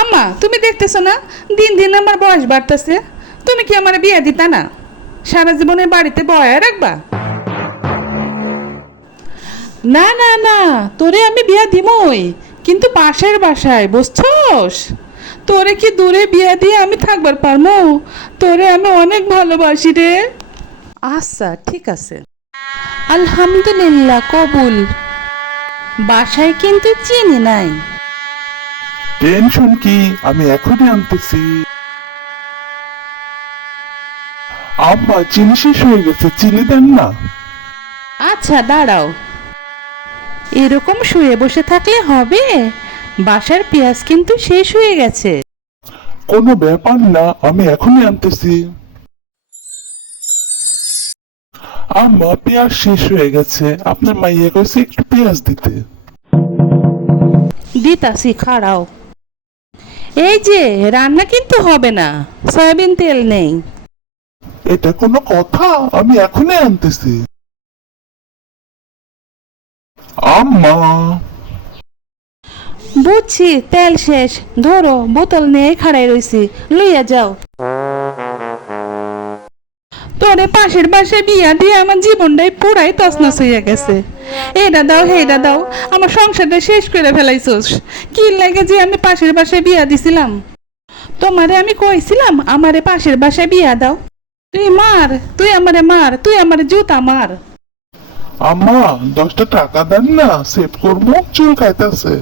আম্মা, তুমি দেখতেছো না দিন দিন আমার বয়স বাড়তেছে? তুমি কি আমার বিয়ে দিতা না? সারা জীবনের বাড়িতে বয়া রাখবা? না না না, তোরে আমি বিয়া দিমই, কিন্তু পাশের বাসায়, বুঝছস? তোরে কি দূরে বিয়া দিয়ে আমি থাকবার পারমু? তোরে আমি অনেক ভালোবাসি রে। আচ্ছা ঠিক আছে। আলহামদুলিল্লাহ, কবুল। বাসায় কিন্তু চিনি নাই। টেনশন কি, আমি এখনই আনতেছি। আম্মা, চিনি শেষ হয়ে গেছে, চিনি দেন না। আচ্ছা দাঁড়াও। এরকম শুয়ে বসে থাকলে হবে? বাসার পেঁয়াজ কিন্তু শেষ হয়ে গেছে। কোনো ব্যাপার না, আমি এখনই আনতেছি। আম্মা, পেঁয়াজ শেষ হয়ে গেছে, আপনার মাইয়া কইছে একটু পেঁয়াজ দিতে। দিতাছি, খাড়াও। এই যে, রান্না কিন্তু হবে না, সয়াবিন তেল নেই। এটা কোনো কথা? আমি এখনই আনতেছি। আম্মা। বুঝছি, তেল শেষ। ধরো, বোতল নিয়ে খাড়াই রইছি, লইয়া যাও। তোরে পাশের বাসায় বিয়া দিয়ে আমার জীবনটাই পুরাই তছনছ হইয়া গেছে। এইটা দাও সেইটা দাও, আমার সংসারটা শেষ করে ফেলাইছোস। কি লাগে যে আমি পাশের বাসায় বিয়া দিছিলাম? তোমারে আমি কইছিলাম আমারে পাশের বাসায় বিয়া দাও। তুই মার, তুই আমারে মার, তুই আমারে জুতা মার। আম্মা, 10টা টাকা দেন না, সেভ করবো, চুল খাইতেছে।